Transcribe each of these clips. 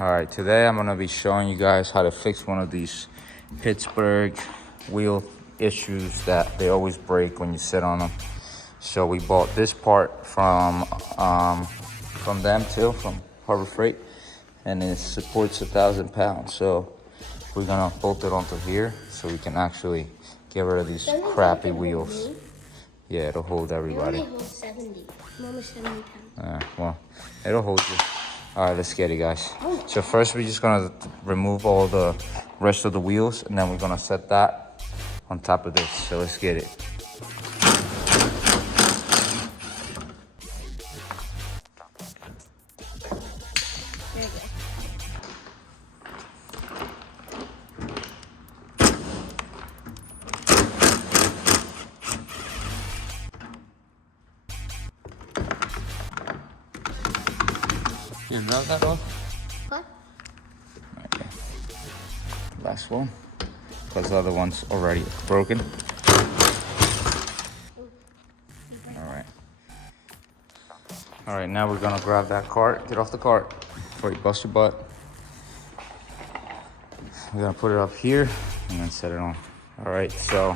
Alright, today I'm gonna be showing you guys how to fix one of these Pittsburgh wheel issues that they always break when you sit on them. So we bought this part from them too, from Harbor Freight, and it supports 1,000 pounds. So we're gonna bolt it onto here so we can actually get rid of these crappy wheels. Yeah, it'll hold everybody. It only holds 70. I'm almost 70 pounds. Well, it'll hold you. All right, let's get it, guys. So first we're just gonna remove all the rest of the wheels, and then we're gonna set that on top of this. So let's get it. There you go. You knock that off? What? Okay. Last one, because the other one's already broken. All right, now we're gonna grab that cart. Get off the cart before you bust your butt. We're gonna put it up here and then set it on. All right, so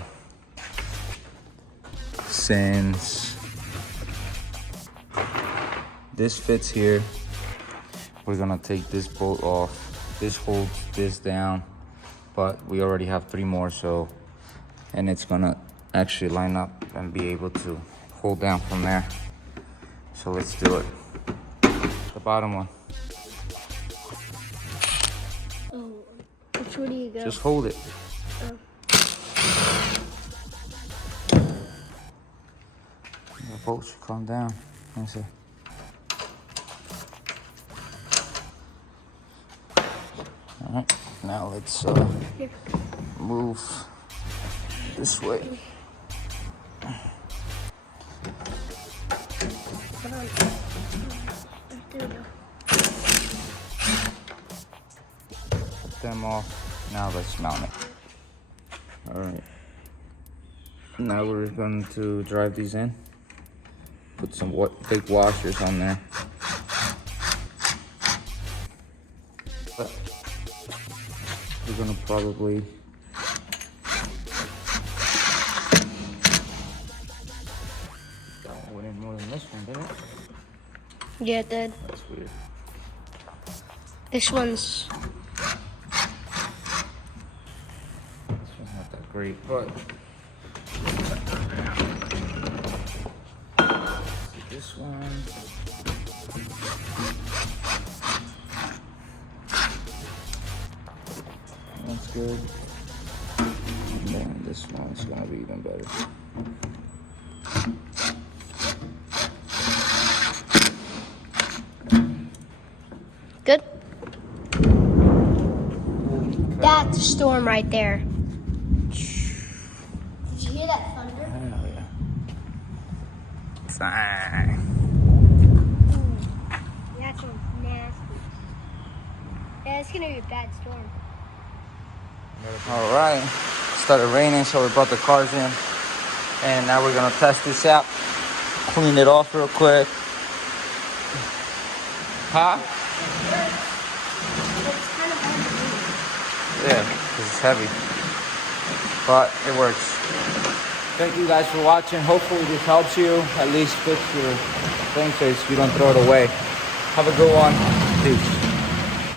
since this fits here, we're gonna take this bolt off. This holds this down, but we already have 3 more, so, and it's gonna actually line up and be able to hold down from there. So let's do it. The bottom one. Oh, which way do you go? Just hold it. Oh. The bolt should come down. Let me see. All right, now let's move this way. Hold on. There we go. Put them off. Now let's mount it. All right. Now we're going to drive these in. Put some big washers on there. We're gonna probably that one went in more than this one, didn't it? Yeah, it did. That's weird. This one's. This one's not that great, but this one. That's good. And then this one's gonna be even better. Good? That's a storm right there. Did you hear that thunder? Hell yeah. That one's nasty. Yeah, it's gonna be a bad storm. All right, started raining, so we brought the cars in, and now we're gonna test this out, clean it off real quick. Huh? It's kind of hard to Yeah, because it's heavy, but it works. Thank you guys for watching. Hopefully this helps you at least fix your thing so you don't throw it away. Have a good one. Peace.